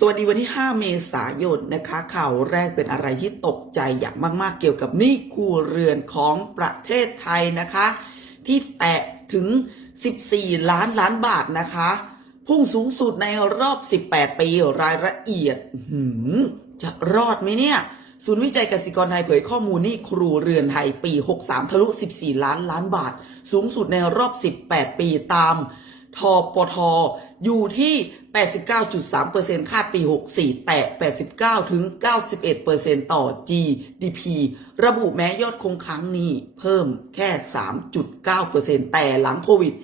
สวัสดีวันที่ 5 เมษายนนะคะ ข่าวแรกเป็นอะไรที่ตกใจอย่างมาก ๆ เกี่ยวกับหนี้ครัวเรือนของประเทศไทยนะคะ ที่แตะถึง 14 ล้านล้านบาทนะคะ พุ่งสูงสุดในรอบ 18 ปีรายละเอียดจะรอดไหมเนี่ย ศูนย์วิจัยกสิกรไทยเผยข้อมูลหนี้ครัวเรือนไทยปี 63 ทะลุ 14 ล้านล้านบาท สูงสุดในรอบ 18 ปีตาม ทปทอยู่ที่ 89.3%คาดปี 64 แตะ89 ถึง 91%ต่อ GDP ระบุแม้ยอดคงค้างนี้เพิ่มแค่ 3.9%แต่หลังโควิด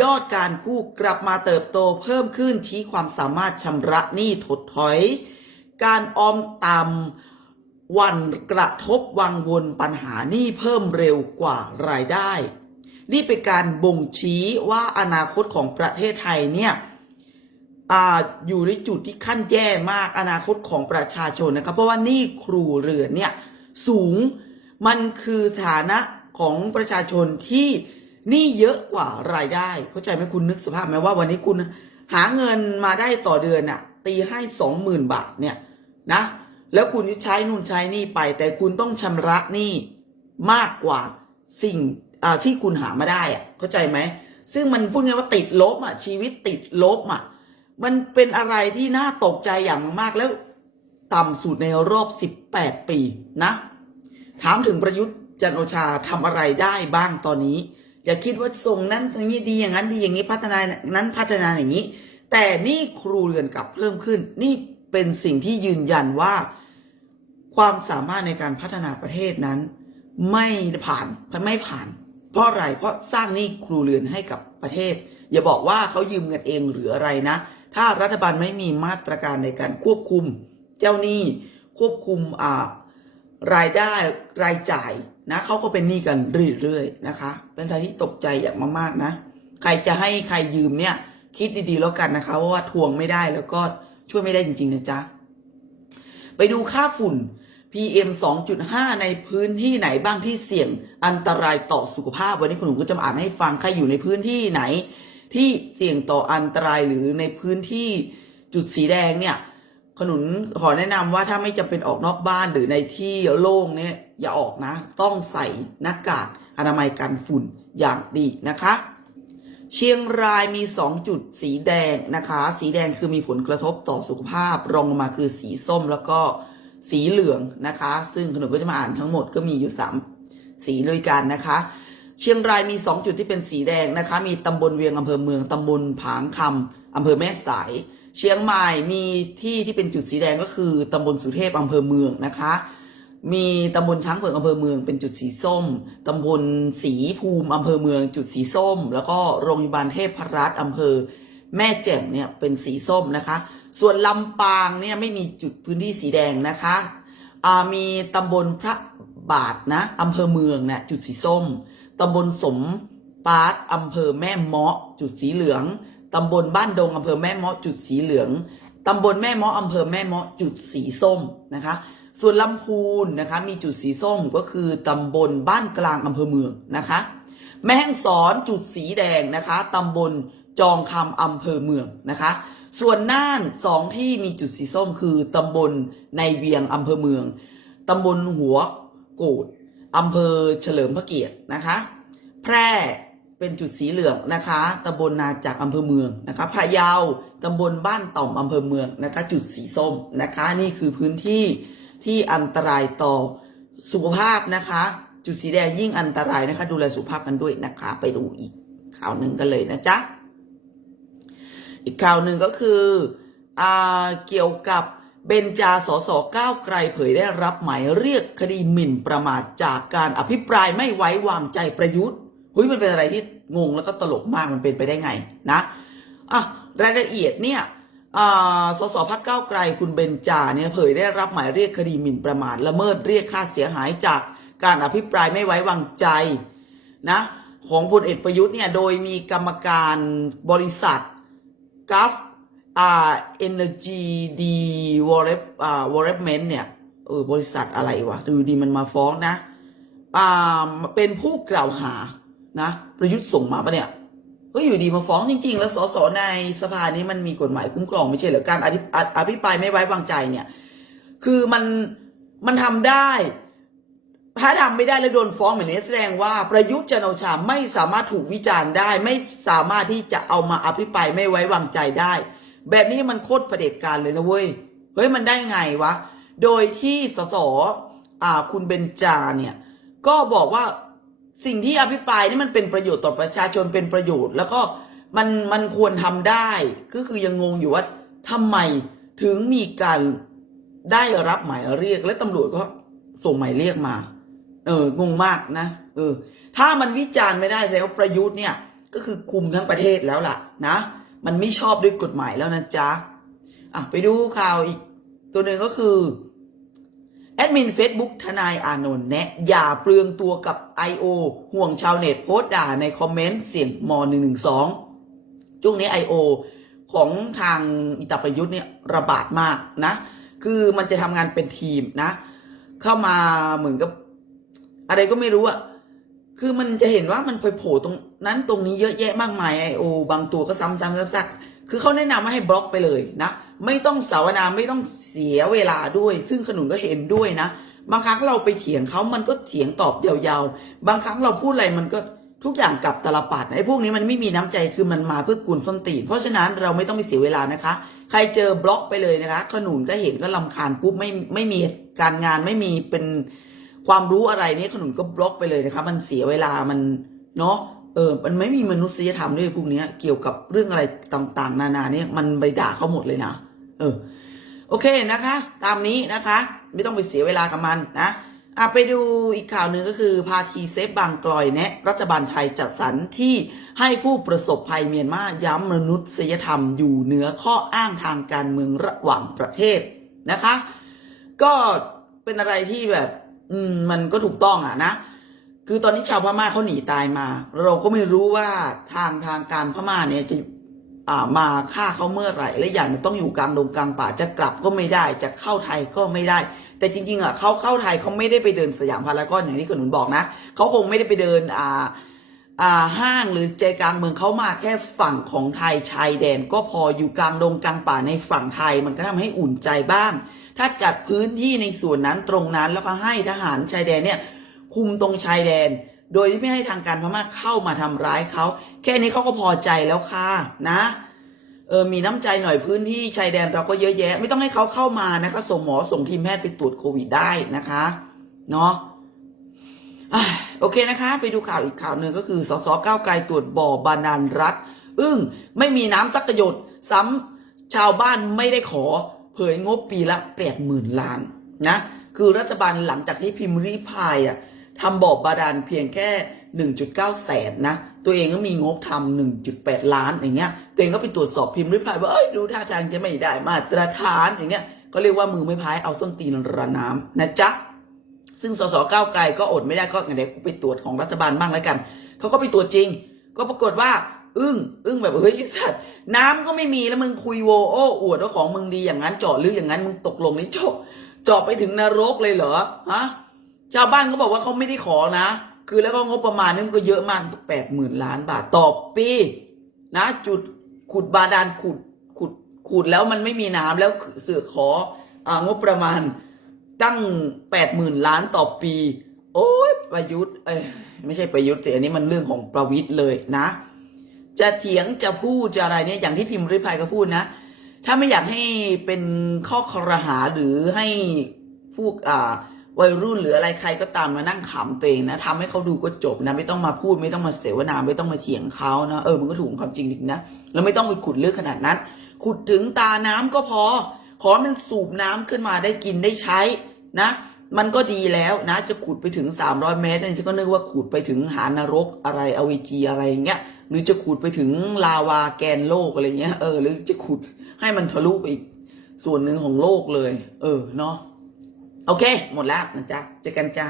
ยอดการกู้กลับมาเติบโตเพิ่มขึ้นชี้ความสามารถชำระหนี้ถดถอย การออมต่ำวันกระทบวังวนปัญหาหนี้เพิ่มเร็วกว่ารายได้ นี่เป็นการบ่งชี้ว่าอนาคตของประเทศไทยเนี่ยออยู่ในจุดที่ขั้นแย่มากอนาคตของประชาชนนะครับ เพราะว่านี่ครูเรือนเนี่ยสูงมันคือฐานะของประชาชนที่นี่เยอะกว่ารายได้ เข้าใจไหมคุณนึกสภาพไหมว่าวันนี้คุณหาเงินมาได้ต่อเดือนน่ะ ตีให้สองหมื่นบาทเนี่ยนะ แล้วคุณใช้นู่นใช้นี่ไป แต่คุณต้องชำระหนี้มากกว่าสิ่ง ที่คุณหามาได้อะเข้าใจไหม ซึ่งมันพูดง่ายว่าติดลบอะ ชีวิตติดลบอะ มันเป็นอะไรที่น่าตกใจอย่างมากแล้ว ต่ำสุดในรอบ 18 ปีนะ ถามถึงประยุทธ์จันโอชาทำอะไรได้บ้างตอนนี้ อย่าคิดว่าทรงนั้นอย่างนี้ดีอย่างนั้นดีอย่างนี้พัฒนานั้นพัฒนาอย่างนี้ แต่นี่ครูเรือนกลับเพิ่มขึ้น นี่เป็นสิ่งที่ยืนยันว่า ความสามารถในการพัฒนาประเทศนั้น ไม่ผ่านไม่ผ่าน เพราะอะไรเพราะสร้างหนี้ครูเรือนให้กับประเทศ อย่าบอกว่าเขายืมเงินเองหรืออะไรนะ ถ้ารัฐบาลไม่มีมาตรการในการควบคุมเจ้าหนี้ควบคุมอ่ารายได้รายจ่ายนะเขาก็เป็นหนี้กันเรื่อยๆนะคะ เป็นอะไรที่ตกใจอย่างมากๆนะ ใครจะให้ใครยืมเนี่ย คิดดีๆแล้วกันนะคะเพราะว่าทวงไม่ได้แล้วก็ช่วยไม่ได้จริงๆนะจ๊ะไปดูค่าฝุ่น PM 2.5 ในพื้นที่ไหนบ้างที่เสี่ยงอันตรายต่อสุขภาพ วันนี้คุณหนุ่มก็จะมาอ่านให้ฟังใครอยู่ในพื้นที่ไหน ที่เสี่ยงต่ออันตรายหรือในพื้นที่จุดสีแดงเนี่ยขนุนขอแนะนำว่าถ้าไม่จำเป็นออกนอกบ้านหรือในที่โล่งเนี่ยอย่าออกนะ ต้องใส่หน้ากากอนามัยกันฝุ่นอย่างดีนะคะ เชียงรายมี 2 จุดสีแดงนะคะ สีแดงคือมีผลกระทบต่อสุขภาพรองลงมาคือสีส้มแล้วก็ สีเหลืองนะคะ ซึ่งขนมก็จะมาอ่านทั้งหมดก็มีอยู่3สีด้วยกันนะคะ เชียงรายมี2จุดที่เป็นสีแดงนะคะ มีตำบลเวียงอำเภอเมืองตำบลผางคำอำเภอแม่สาย เชียงใหม่มีที่ที่เป็นจุดสีแดงก็คือตำบลสุเทพอำเภอเมืองนะคะมีตำบลช้างเผือกอำเภอเมืองเป็นจุดสีส้ม ตำบลสีภูมิอำเภอเมืองจุดสีส้ม แล้วก็โรงพยาบาลเทพรัตน์อำเภอ แม่แจ่มเนี่ยเป็นสีส้มนะคะ ส่วนลำปางเนี่ยไม่มีจุดพื้นที่สีแดงนะคะมีตำบลพระบาทนะอำเภอเมืองเนี่ยจุดสีส้มตำบลสมปาร์ตอำเภอแม่เมาะ จุดสีเหลืองตำบลบ้านดงอำเภอแม่เมาะจุดสีเหลืองตำบลแม่เมาะอำเภอแม่เมาะจุดสีส้มนะคะ ส่วนลำพูนนะคะ มีจุดสีส้มก็คือตำบลบ้านกลางอำเภอเมืองนะคะ แม่ฮ่องสอนจุดสีแดงนะคะตำบลจองคำอำเภอเมืองนะคะ ส่วนน่านสองที่มีจุดสีส้มคือตำบลในเวียงอำเภอเมืองตำบลหัวโกดอำเภอเฉลิมพระเกียรตินะคะ แพร่เป็นจุดสีเหลืองนะคะตำบลนาจากอำเภอเมืองนะคะพะเยาตำบลบ้านต่อมอำเภอเมืองนะคะ จุดสีส้มนะคะ นี่คือพื้นที่ที่อันตรายต่อสุขภาพนะคะ จุดสีแดงยิ่งอันตรายนะคะ ดูแลสุขภาพกันด้วยนะคะ ไปดูอีกข่าวหนึ่งกันเลยนะจ๊ะ อีกข่าวหนึ่งก็คืออเกี่ยวกับเบนจาสสก้าวไกลเผยได้รับหมายเรียกคดีหมิ่นประมาทจากการอภิปรายไม่ไว้วางใจประยุทธ์เฮ้ยมันเป็นอะไรที่งงแล้วก็ตลกมากมันเป็นไปได้ไงนะอะรายละเอียดเนี่ยสสพักก้าวไกลคุณเบนจาเนี่ยเผยได้รับหมายเรียกคดีหมิ่นประมาทละเมิดเรียกค่าเสียหายจากการอภิปรายไม่ไว้วางใจนะของพลเอกประยุทธ์เนี่ยโดยมีกรรมการบริษัท กัฟอ่า energy d w a r e p อ่า w a r e p m e n t เนี่ยเออบริษัทอะไรวะดูดีมันมาฟ้องนะอ่าเป็นผู้กล่าวหานะ ประยุทธ์ส่งมาปะเนี่ยก็อยู่ดีมาฟ้องจริง ๆ แล้วสสในสภานี้มันมีกฎหมายคุ้มครองไม่ใช่เหรอการอภิออภิปรายไม่ไว้วางใจเนี่ย คือมันมันทำได้ ถ้าทำไม่ได้แล้วโดนฟ้องแบบนี้แสดงว่าประยุทธ์จันโอชาไม่สามารถถูกวิจารณ์ได้ ไม่สามารถที่จะเอามาอภิปรายไม่ไว้วางใจได้ แบบนี้มันโคตรประเด็จการเลยนะเว้ยเฮ้ยมันได้ไงวะโดยที่สสอ่าคุณเบนจาเนี่ย ก็บอกว่าสิ่งที่อภิปรายนี่มันเป็นประโยชน์ต่อประชาชนเป็นประโยชน์ แล้วก็มันมันควรทำได้ ก็คือยังงงอยู่ว่าทำไมถึงมีการได้รับหมายเรียก และตำรวจก็ส่งหมายเรียกมา เอองงมากนะเออ ถ้ามันวิจารณ์ไม่ได้แสดงว่าประยุทธ์เนี่ย ก็คือคุมทั้งประเทศแล้วล่ะนะมันไม่ชอบด้วยกฎหมายแล้วนะจ๊ะอะไปดูข่าวอีกตัวหนึ่งก็คือแอดมิน Facebook ทนายอานนท์แนะอย่าเปลืองตัวกับ I.O. ห่วงชาวเน็ตโพสต์ด่าในคอมเมนต์เสียงม .112 ช่วงนี้ I.O. ของทางอิตาประยุทธ์เนี่ยระบาดมากนะ คือมันจะทำงานเป็นทีมนะ เข้ามาเหมือนกับ อะไรก็ไม่รู้อะคือมันจะเห็นว่ามันไปโผล่ตรงนั้นตรงนี้เยอะแยะมากมายไอโอบางตัวก็ซ้ำๆซักๆคือเขาแนะนำมาให้บล็อกไปเลยนะไม่ต้องสาวนาไม่ต้องเสียเวลาด้วย ซึ่งขนุนก็เห็นด้วยนะ บางครั้งเราไปเถียงเขามันก็เถียงตอบยาวๆ บางครั้งเราพูดอะไรมันก็ทุกอย่างกลับตลปัดไอ้พวกนี้มันไม่มีน้ำใจคือมันมาเพื่อกุนส้นตีนเพราะฉะนั้นเราไม่ต้องไปเสียเวลานะคะ ใครเจอบล็อกไปเลยนะคะ ขนุนก็เห็นก็ลำคาญปุ๊บไม่ไม่มีการงานไม่มีเป็น ความรู้อะไรนี่ขนุนก็บล็อกไปเลยนะคะมันเสียเวลามันเนาะเออ มันไม่มีมนุษยธรรมด้วยพวกนี้เกี่ยวกับเรื่องอะไรต่างๆ นานาเนี่ยมันไปด่าเขาหมดเลยนะเออ โอเคนะคะ ตามนี้นะคะ ไม่ต้องไปเสียเวลากับมันนะอะไปดูอีกข่าวหนึ่งก็คือภาคีเซฟบางกลอยแนะรัฐบาลไทยจัดสรรที่ให้ผู้ประสบภัยเมียนมาย้ำมนุษยธรรมอยู่เหนือข้ออ้างทางการเมืองระหว่างประเทศนะคะ ก็เป็นอะไรที่แบบ อืม มันก็ถูกต้องอะนะคือตอนนี้ชาวพม่าเขาหนีตายมา เราก็ไม่รู้ว่าทางทางการพม่าเนี่ยจะอ่ามาฆ่าเขาเมื่อไหร่และอย่างหนึ่งต้องอยู่กลางดงกลางป่าจะกลับก็ไม่ได้ จะเข้าไทยก็ไม่ได้ แต่จริง ๆอะเขาเข้าไทยเขาไม่ได้ไปเดินสยามพารากอนอย่างที่คุณหนุนบอกนะเขาคงไม่ได้ไปเดินอ่าอ่าห้างหรือใจกลางเมืองเขามาแค่ฝั่งของไทยชายแดน ก็พออยู่กลางดงกลางป่าในฝั่งไทย มันก็ทำให้อุ่นใจบ้าง ถ้าจัดพื้นที่ในส่วนนั้นตรงนั้นแล้วก็ให้ทหารชายแดนเนี่ยคุมตรงชายแดน โดยที่ไม่ให้ทางการพม่าเข้ามาทำร้ายเขาแค่นี้เขาก็พอใจแล้วค่ะนะเออมีน้ำใจหน่อยพื้นที่ชายแดนเราก็เยอะแยะ ไม่ต้องให้เขาเข้ามานะคะส่งหมอส่งทีมแพทย์ไปตรวจโควิดได้นะคะเนาะโอเคนะคะ ไปดูข่าวอีกข่าวหนึ่งก็คือสสก้าวไกลตรวจบ่อบาดาลรัฐ อึ้งไม่มีน้ำสักหยดซ้ำชาวบ้านไม่ได้ขอ เผยงบปีละแปดหมื่นล้านนะคือรัฐบาลหลังจากที่พิมพ์รีพายอะทำบ่อบาดาลเพียงแค่ 1.9 แสนนะ ตัวเองก็มีงบทำ1.8 ล้านอย่างเงี้ย ตัวเองก็ไปตรวจสอบพิมพ์รีพายว่าเอ้ยดูท่าทางจะไม่ได้มาตรฐานอย่างเงี้ย ก็เรียกว่ามือไม่พายเอาส้นตีนระน้ำนะจ๊ะ ซึ่งสสก้าวไกลก็อดไม่ได้ก็เดี๋ยวไปตรวจของรัฐบาลบ้างแล้วกัน เขาก็ไปตรวจจริง ก็ปรากฏว่า อึ้งอึ้งแบบเฮ้ยสัตว์น้ำก็ไม่มีแล้วมึงคุยโวโอ้อวดว่าของมึงดีอย่างนั้นเจาะลึกอย่างนั้นมึงตกลงนี่เจาะเจาะไปถึงนรกเลยเหรอฮะชาวบ้านเขาบอกว่าเขาไม่ได้ขอนะ คือแล้วก็งบประมาณนี่มันก็เยอะมากแปดหมื่นล้านบาทต่อปีนะจุดขุดบาดาลขุดขุดขุดแล้วมันไม่มีน้ำแล้วเสือขออ่างบประมาณตั้งแปดหมื่นล้านต่อปี โอ้ยประยุทธ์เอ้ยไม่ใช่ประยุทธ์แต่อันนี้มันเรื่องของประวิทย์เลยนะ จะเถียงจะพูดจะอะไรเนี่ยอย่างที่พิมพ์ริพายก็พูดนะ ถ้าไม่อยากให้เป็นข้อครหาหรือให้พวกอ่าวัยรุ่นหรืออะไรใครก็ตามมานั่งขำตัวเองนะทำให้เขาดูก็จบนะไม่ต้องมาพูดไม่ต้องมาเสวนาไม่ต้องมาเถียงเขานะเออมันก็ถูกความจริงจริงนะแล้วไม่ต้องไปขุดลึกขนาดนั้น ขุดถึงตาน้ำก็พอ ขอมันสูบน้ำขึ้นมาได้กินได้ใช้นะ มันก็ดีแล้วนะจะขุดไปถึง 300 เมตรนี่ฉันก็นึกว่าขุดไปถึงหานรกอะไรอเวจีอะไรอย่างเงี้ยหรือจะขุดไปถึงลาวาแกนโลกอะไรเงี้ยเออหรือจะขุดให้มันทะลุไปอีกส่วนหนึ่งของโลกเลย เออเนาะโอเค หมดแล้วนะจ๊ะเจอกันจ้า